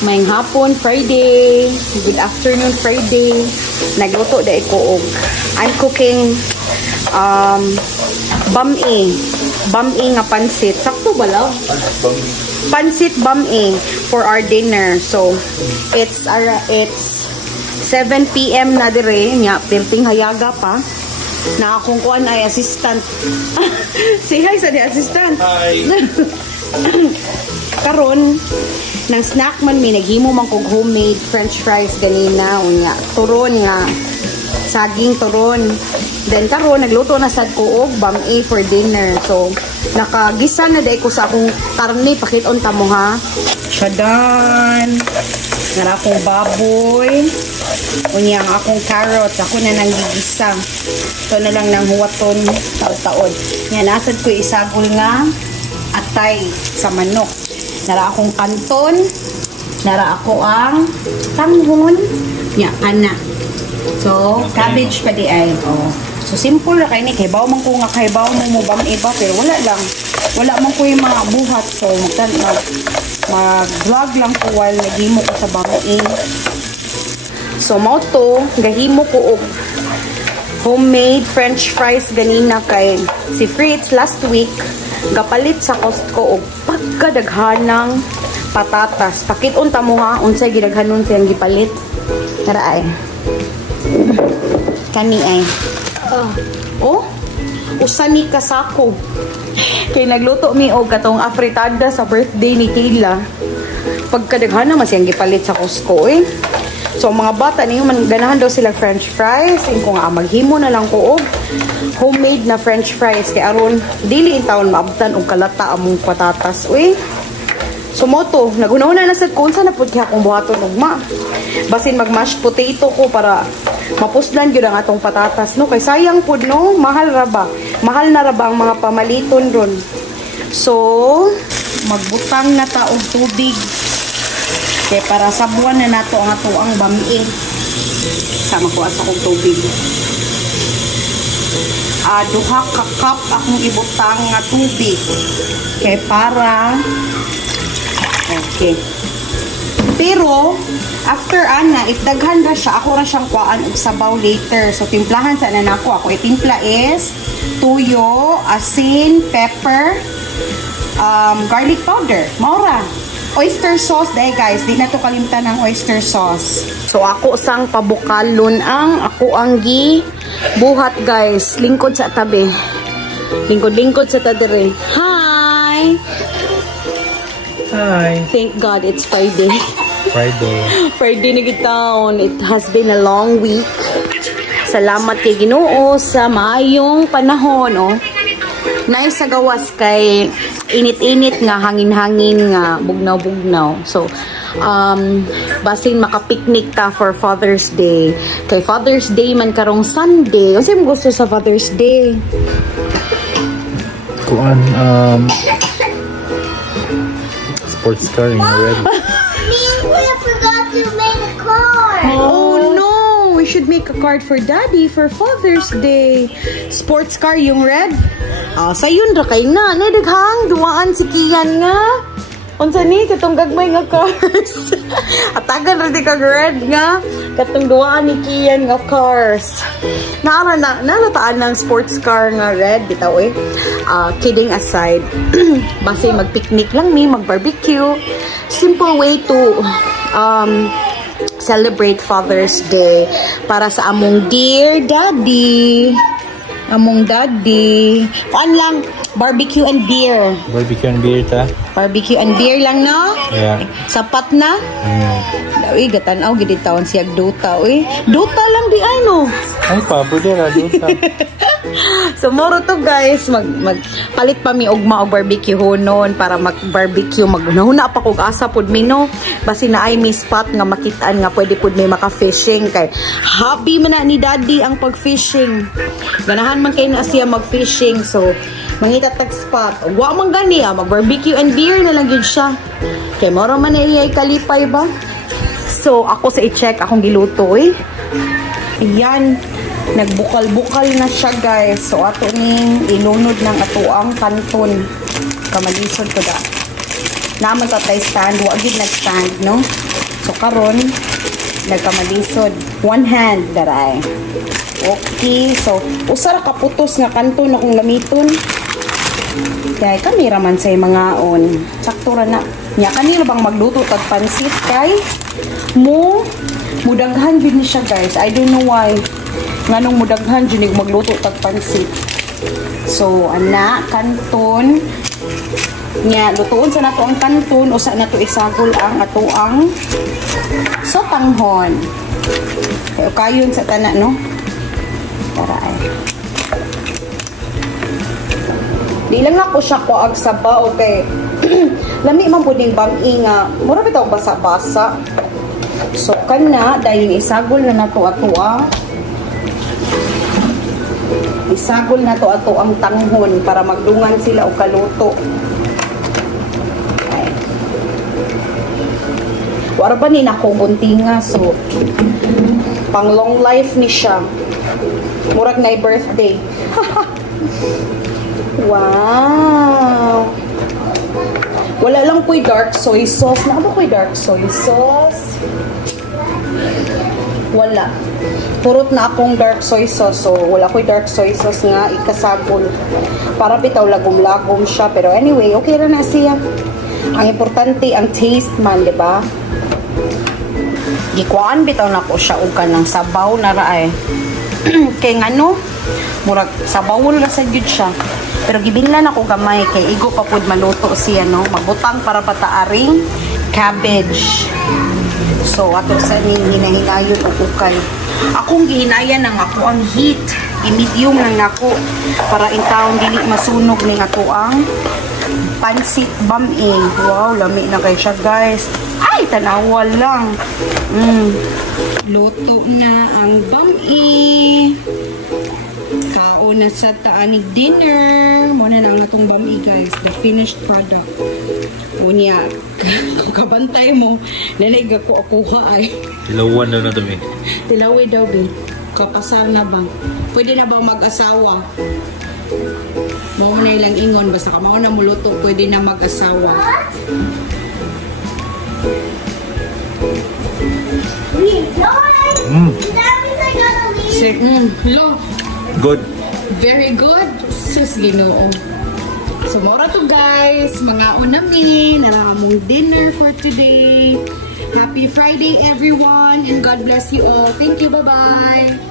Mayang hapon, Friday. Good afternoon, Friday. Nagluto da ko og I'm cooking bami nga pansit. Sakto ba lang? Pansit bami for our dinner. So, it's 7 p.m. na dire. Nya, perting hayaga pa. Na akong kuan ay assistant. Say hi sa di assistant. Hi. Karon nang snack man mi naghimo man kog homemade french fries ganina unya turon nga saging turon. Then karon nagluto na sad ko og bami for dinner. So nakagisa na dai ko sa akong karne, pakit-on ta mo ha. Shadan. Nara akong baboy. Unya ang akong carrots ako na nang gigisa. Ito na lang nang huwaton taod-taod. Yan nasad ko isagol nga atay sa manok. Nara akong kanton. Nara ako ang tanghon. Nya ana. So cabbage pa di ay. Oh. So simple ra kay ni kay bawo man ko nga kay bawo mo bami iba pero wala lang. Wala man ko yung mga buhat so mag-vlog lang ko while naghimo ko sa bami. So mao to gahimo ko og homemade french fries ganina kay si Fritz last week gapalit sa Costco og pagkadaghanang patatas. Pakit-on ta mo ha unsay gidaghanon siyang gipalit. Tara ay. Kani ay. Oh, usa ni kasako. Kay nagluto mi og katong afritada sa birthday ni Tila. Pagkadaghana man siyang gipalit sa Costco eh. So mga bata niyo man ganahan daw sila french fries, ingko nga maghimo na lang ko og homemade na french fries kay aron dili in taon maabtan og kalata among patatas uy. So moto, nagunahuna na sad ko unsa na pud kay akong buhaton ugma. Basin mag mashed potato ko para mapuslan gyud ang atong patatas no kay sayang pud no, mahal ra ba? Mahal na ra ba ang mga pamaliton ron. So magbutang na ta og tubig. Kaya para sabuan na nato ang ato ang bami. Sama ko asa kong tubig. Duha ka cup akong ibutang nga tubig. Kaya para okay. Pero after ana, if daghan ra siya, ako ra siyang kuan og sabaw later. So timplahan sa na nako. Ako itimpla is tuyo, asin, pepper, garlic powder, maura. Oyster sauce dahil guys, di na to kalimtan ng oyster sauce. So ako sang pabukalon ang ako ang buhat guys, lingkod sa tabi. Lingkod sa tabi. Hi. Hi. Thank God it's Friday. Friday na gitaon. It has been a long week. Salamat kay Ginoo sa maayong panahon, oh. Nice sa gawas kay init-init nga hangin-hangin nga bugnaw-bugnaw. So basin makapiknik ta for Father's Day. Kay Father's Day man karong Sunday. Unsa mo gusto sa Father's Day? Kuan sports car in red. We forgot to make a card. Oh no, we should make a card for Daddy for Father's Day. Sports car yung red. Sayun ra kay na daghang duwaan si Kian nga. Unsa ni katong gagmay nga cars. Atagan ra di kag red nga katong duwaan ni Kian nga cars. Narataan ng sports car nga red bitaw eh. Kidding aside, basta mag-picnic lang mi, mag-barbecue. Simple way to celebrate Father's Day para sa among dear Daddy. Among Daddy. Kuan lang, barbecue and beer. Barbecue and beer ta? Barbecue and beer lang, no? Yeah. Sapat na? Uy, gatanaw, gidi taon siyag duta. Uy, duta lang di ay, no? Ay pa, pwede ra duta. So, moro to guys, magpalit pa mi ugma og barbecue honon para mag-barbecue. Maghuna pa kog asa pud mi, no? Basi na ay mi spot nga makitaan nga pwede pud mi maka-fishing. Kay happy man na ni Daddy ang pag-fishing. Ganahan man kayo na siya mag-fishing. So, mangitatag spot. Wa man gani, mag-barbecue and beer na lang yun siya. Kay moro man na iyay kalipay ba? So, ako sa i-check akong giluto, eh. Ayan. Nagbukal-bukal na siya, guys. So, ato ning ilunod ng atoang kanton. Kamalisod ko da. naman tatay stand, wag yun nag-stand, no? So, karon nagkamalisod. One hand, daray. Okay, so, usara kaputos nga kanto na kung lamiton. Kaya kamera man sa mga on. Saktura na. Nya, kanila bang magluto tag pansit kay? Mudaghan din siya guys. I don't know why. Nganong mudaghan din magluto tag pansit. So, ana, kanton. Nya, lutuon sa nato ang kanton. Usa na to isagol ang ato ang sotanghon. Kaya kayon sa tanan, no? Taray. Di lang ako siya kuag sabaw kay lami man po ding bang-i nga mura bitaw basa-basa. So kana dahil isagol na nato ato isagol na to ato ang tanghon para magdungan sila og kaluto. Okay. Wala ba ni nako buntinga so pang long life ni siya. Murag na birthday. Wow! Wala lang ko'y dark soy sauce. Na ba ko'y dark soy sauce? Wala. Turot na akong dark soy sauce. So, wala ko'y dark soy sauce nga ikasagol. Para bitaw lagom-lagom siya. Pero anyway, okay na siya. Ang importante, ang taste man, di ba? Gikuan bitaw na ko siya og kanang sabaw na raay. Kay ngano? Murag sabawol na sa gyud siya. Pero gibinglan ako gamay kay igo pa pud maluto siya no. Magbutang para pataaring cabbage. So ato sa ning hinahinayon og ukay. Akong gihinayan ng ako ang heat. I-medium lang nako para in taon dili masunog ning ato ang pansit bam-ing. Wow, lami na kay siya guys. Ay, tanawa lang. Luto na ang bam-ing. Kauna sa taanig dinner. Muna na ang natong bami guys. The finished product. Unya. Kung kabantay mo, nalig ako ay. Tilawan na to, eh. Tilawi daw, be. Kapasar na bang? Pwede na bang mag-asawa? Mao na ilang ingon. Basta ka mao na muluto, pwede na mag-asawa. Good. Very good. Sus, Ginoo. So, mora to guys. Mga unami. Naramong dinner for today. Happy Friday, everyone. And God bless you all. Thank you. Bye-bye.